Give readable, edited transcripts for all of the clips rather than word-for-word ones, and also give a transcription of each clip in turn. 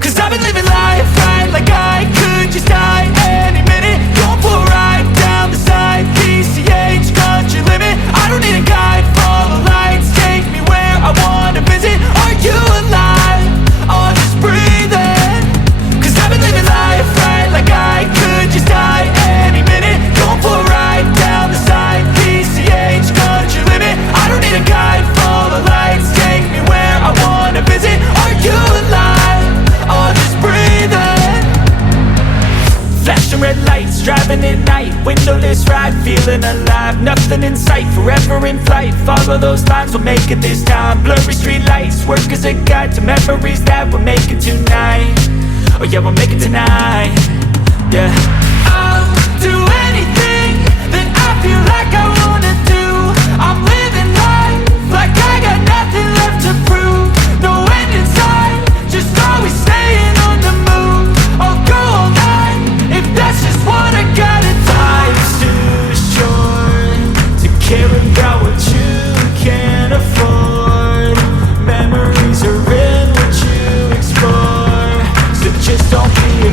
Cause I've been living life right like I could just die any minute. Going for a ride down the side, PCH, country limit. I don't need a guide, follow lights, take me where I wanna visit. Are you alive? Or just breathing? Cause I've been living life right like I could just die any minute. Going for a ride down the side, PCH, country limit. I don't need a guide, follow lights, take me where I wanna visit. Are you alive? Or just breathing? Flashing red lights, driving at night, windowless ride, feeling alive. Nothing in sight, forever in flight. Follow those lines, we'll make it this time. Blurry street lights, work as a guide to memories that we're making tonight. Oh yeah, we'll make it tonight. Yeah, I'll do anything that I feel like I wanna do. I'm living life like I got nothing left to prove. No end in sight, just always staying on the move. I'll go all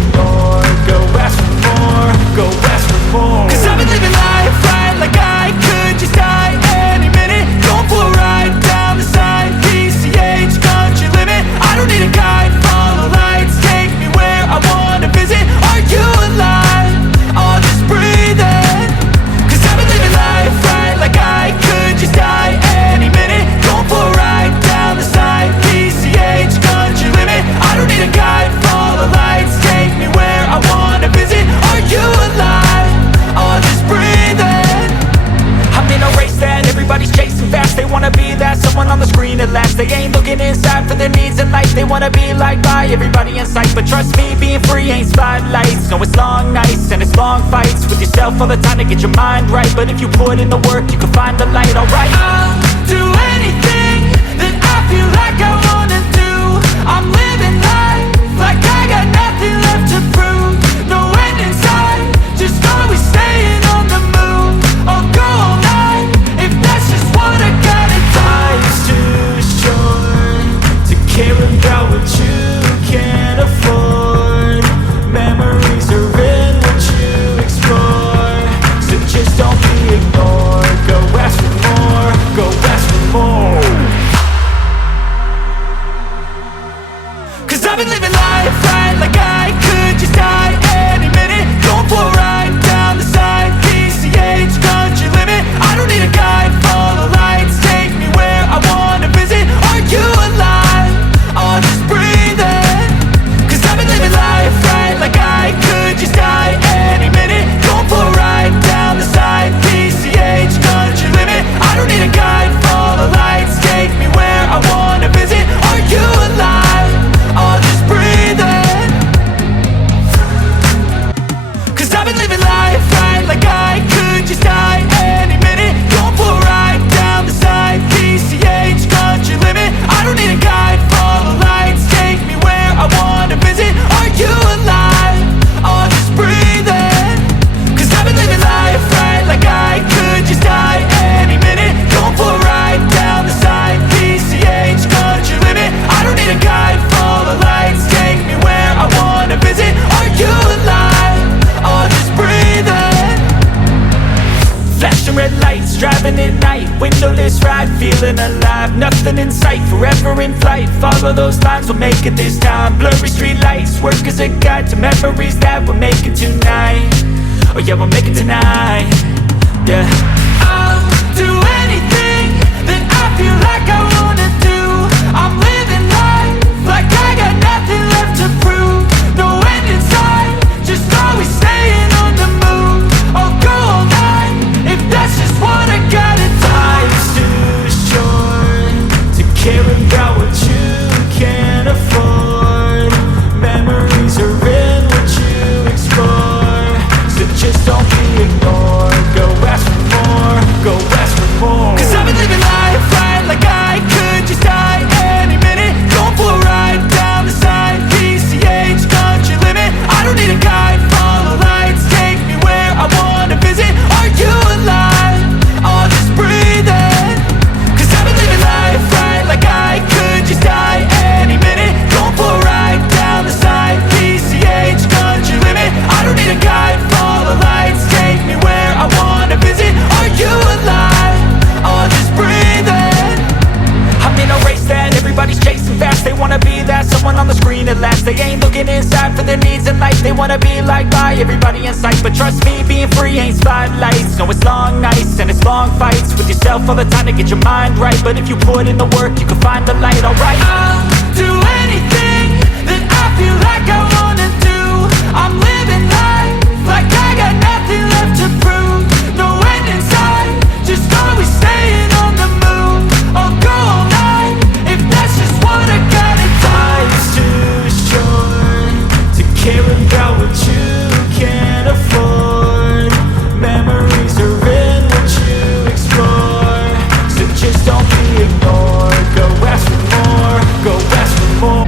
ignored. Go ask for more, go ask for more. Cause I've been living life right like I could just die any minute. Going for a ride down the side, PCH, country limit. I don't need a guide, follow lights, take me where I wanna visit. Are you alive? Or just breathing? Cause I've been living life right like I could just die any minute. Going for a ride down the side, PCH, country limit. I don't need a guide, follow lights, take me where I wanna visit. Are you alive? Or just breathing? I'm in a race that everybody's chasing fast. They wanna be that someone on the screen at last. They ain't looking inside for their needs in life. They wanna be liked by everybody in sight. But trust me, being free ain't spotlights. No, it's long nights and it's long fights with yourself all the time to get your mind right. But if you put in the work, you can find the light, alright. I'll do anything that I feel like I wanna do. I'm living life like I got nothing left to prove. No end in sight, just always staying on the move. I'll go all night if that's just what I gotta do. Life's too short to care about what you can't afford. Memories are in what you explore. So just don't be ignored. Go ask for more, go ask for more. Cause I've been living life right like I could just die any minute. Going for a ride down the side, PCH, country limit. I don't need a guide, follow lights, take me where I wanna visit. Are you alive? Or just breathing? Cause I've been living life right like I could just die any minute. Going for a ride down the side, PCH, country limit. I don't need a guide, follow lights, take me where I wanna visit. Are you alive? Or just breathing? Cause I've been living life right like I could just die any minute. Going for a ride down the side, PCH, country limit. I don't need a guide, follow lights, take me where I wanna visit. Are you alive? Or just breathing? Cause I've been living life right like I could just die any minute. Going for a ride down the side, PCH, country limit. I don't need a guide, follow lights, take me where I wanna visit. Are you alive? Or just breathing? Flashing red lights, driving at night. Windowless ride, feeling alive. Nothing in sight, forever in flight. Follow those lines, we'll make it this time. Blurry street lights, work as a guide to memories that we're making tonight. Oh yeah, we'll make it tonight. Yeah. I'll do anything that I feel like I wanna do. I'm living life like I got nothing left to prove. No end in sight, just always staying on the move. I'll go all night if that's just what I gotta do. Life's too short to care about what you can't afford. Memories are in what you explore. So just don't be ignored. Go ask for more, go ask for more. Cause I've been living life right like I could just die any minute. Going for a ride down the side, PCH, country limit. I don't need a guide, follow lights, take me where I wanna visit. Are you alive? Or just breathing? Cause I've been living life right like I could just die any minute. Going for a ride down the side, PCH, country limit. I don't need a guide, follow lights, take me where I wanna visit. Are you alive? Or just breathing? I'm in a race that everybody's chasing fast. They wanna be that someone on the screen at last. They ain't looking inside for their needs in life. They wanna be liked by everybody in sight. But trust me, being free ain't spotlights. No, it's long nights and it's long fights with yourself all the time to get your mind right. But if you put in the work, you can find the light, alright. I'll do anything that I feel like I wanna do. I'm living life like I got nothing left to prove. No end in sight, just always staying on the move. I'll go all night if that's just what I gotta do. Life's too short to care about what you can't afford. Memories are in what you explore. So just don't be ignored. Go ask for more, go ask for more.